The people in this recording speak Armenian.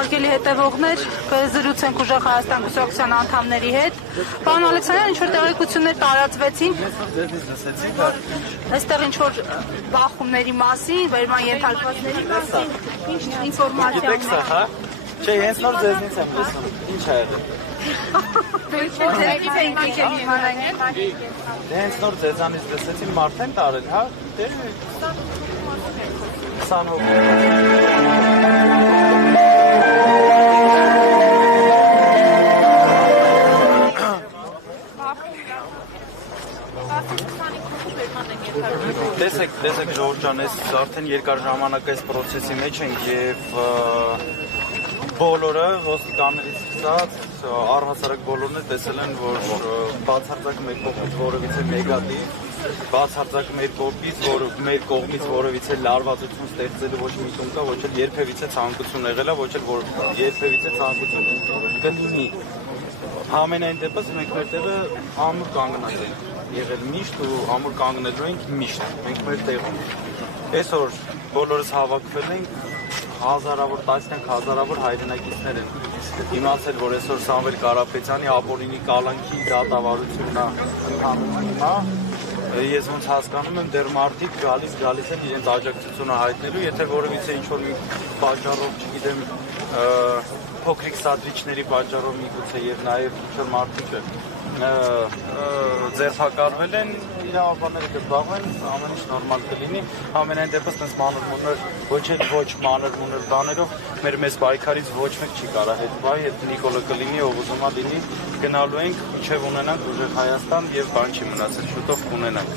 հարգելի հետևողներ, կզրուցենք ուժեղ Հայաստան կուսակցության անդամների հետ։ Պարոն Ալեքսանյան, ինչ-որ տեղեկություններ տարածվեցին։ Այստեղ ինչ-որ բախումների մասին, վերման ենթարկվածների մասին, ինչ ինֆորմացիա ունի։ Չէ, հենց նոր ձեզնից եմ լսում, ինչ ա եղել։ Հենց նոր ձեզանից լսեցին մարդ են տարել, հա, դե 20 հոգի։ Տեսեք Ժողովուրդ ջան, ես արդեն երկար ժամանակ այս process-ի մեջ ենք եւ բոլորը ոստիկաններից սկսած առհասարակ բոլորն է տեսել են, որ բացարձակ մեր կողմից որևիցե նեգատիվ, բացարձակ մեր կողմից որևիցե լարվածություն ստեղծելու ոչ միտում կա, ոչ էլ երբևիցե ցանկություն եղել է, ոչ էլ որ երբևիցե ցանկություն կլինի։ Համենայն դեպս մենք մեր տեղը ամուր կանգնած ենք եղել միշտ ու ամուր կանգնելու ենք միշտ, մենք մեր տեղում։ Այսօր բոլորս հավաքվել ենք, հազարավոր, տասնյակ հազարավոր հայրենակիցներ են իմացել, որ այսօր Սամվել Կարապետյանի ապօրինի կալանքի դատավարությունն է, ես ոնց հասկանում եմ, դեռ մարդիկ գալիս են իրենց աջակցությունը հայտնելու, եթե որևիցե ինչ-որ մի պատճառով, չգիտեմ, փոքրիկ սադրիչների պատճառով միգուցե եւ նաեւ ինչ-որ մարդիկ ձերբակալվել են, իրավաբանները կզբաղվեն, ամեն ինչ նորմալ կլինի, ամենայն դեպս տես մանր-մունր, ոչ մանր-մունր բաներով մեր մեծ պայքարից ոչ մեկ չի կարող հետվայ, հետ Նիկոլը կլինի, ով ուզում է լինի, գնալու ենք, մինչև ունենանք ուժեղ Հայաստան եւ բան չի մնացել, շուտով կունենանք։